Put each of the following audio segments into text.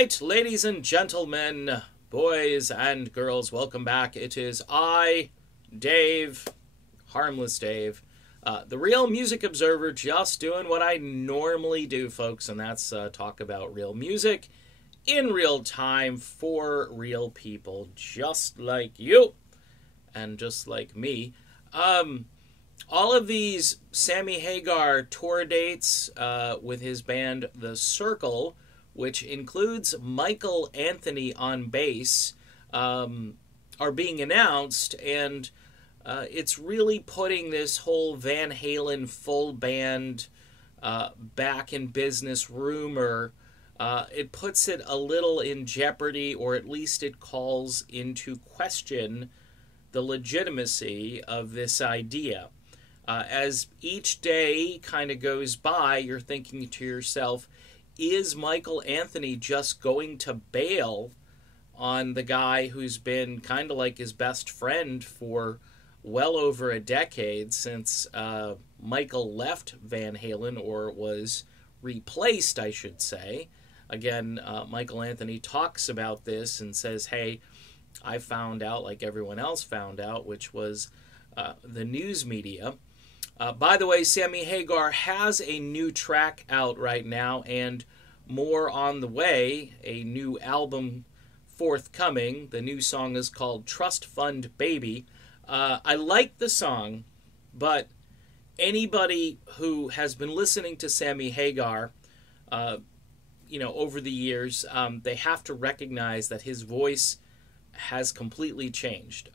right, ladies and gentlemen, boys and girls, welcome back. It is I, Dave, Harmless Dave, the Real Music Observer, just doing what I normally do, folks, and that's talk about real music in real time for real people just like you and just like me. All of these Sammy Hagar tour dates with his band The Circle, which includes Michael Anthony on bass, are being announced, and it's really putting this whole Van Halen full band back in business rumor. It puts it a little in jeopardy, or at least it calls into question the legitimacy of this idea. As each day kind of goes by, you're thinking to yourself, is Michael Anthony just going to bail on the guy who's been kind of like his best friend for well over a decade since Michael left Van Halen, or was replaced, I should say. Again, Michael Anthony talks about this and says, hey, I found out like everyone else found out, which was the news media. By the way, Sammy Hagar has a new track out right now and more on the way, a new album forthcoming. The new song is called Trust Fund Baby. I like the song, but anybody who has been listening to Sammy Hagar, over the years, they have to recognize that his voice has completely changed.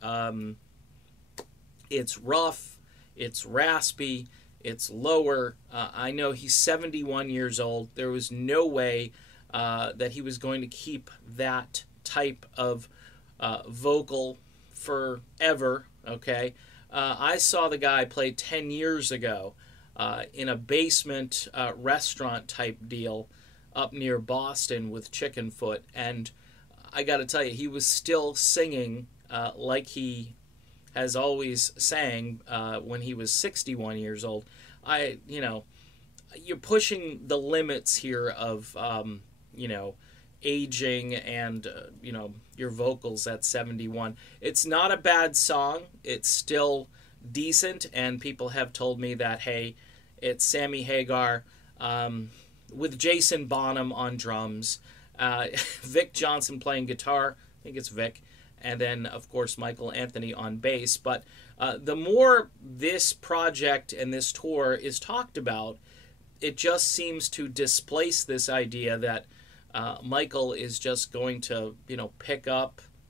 It's rough. It's raspy, it's lower. I know he's 71 years old. There was no way that he was going to keep that type of vocal forever, okay? I saw the guy play 10 years ago in a basement restaurant type deal up near Boston with Chickenfoot, and I gotta tell you, he was still singing like he has always sang when he was 61 years old. You're pushing the limits here of, aging and, your vocals at 71. It's not a bad song. It's still decent, and people have told me that, hey, it's Sammy Hagar with Jason Bonham on drums, Vic Johnson playing guitar. I think it's Vic. And then, of course, Michael Anthony on bass. But the more this project and this tour is talked about, it just seems to displace this idea that Michael is just going to,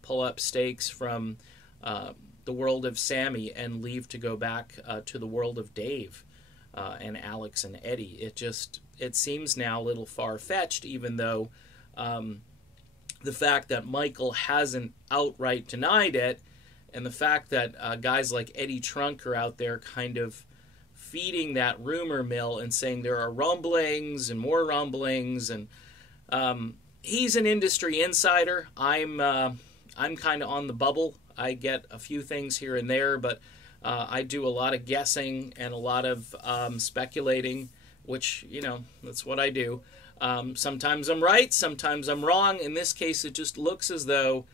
pull up stakes from the world of Sammy and leave to go back to the world of Dave and Alex and Eddie. It seems now a little far-fetched, even though the fact that Michael hasn't outright denied it, and the fact that guys like Eddie Trunk are out there kind of feeding that rumor mill and saying there are rumblings and more rumblings, and he's an industry insider. I'm kind of on the bubble. I get a few things here and there, but I do a lot of guessing and a lot of speculating, which, that's what I do. Sometimes I'm right, sometimes I'm wrong. In this case, it just looks as though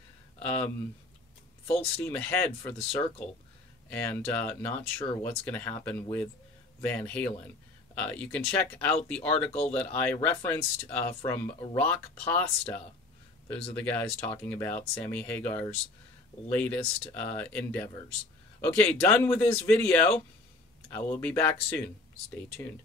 full steam ahead for the Circle, and not sure what's going to happen with Van Halen. You can check out the article that I referenced from Rock Pasta. Those are the guys talking about Sammy Hagar's latest endeavors. Okay, done with this video. I will be back soon. Stay tuned.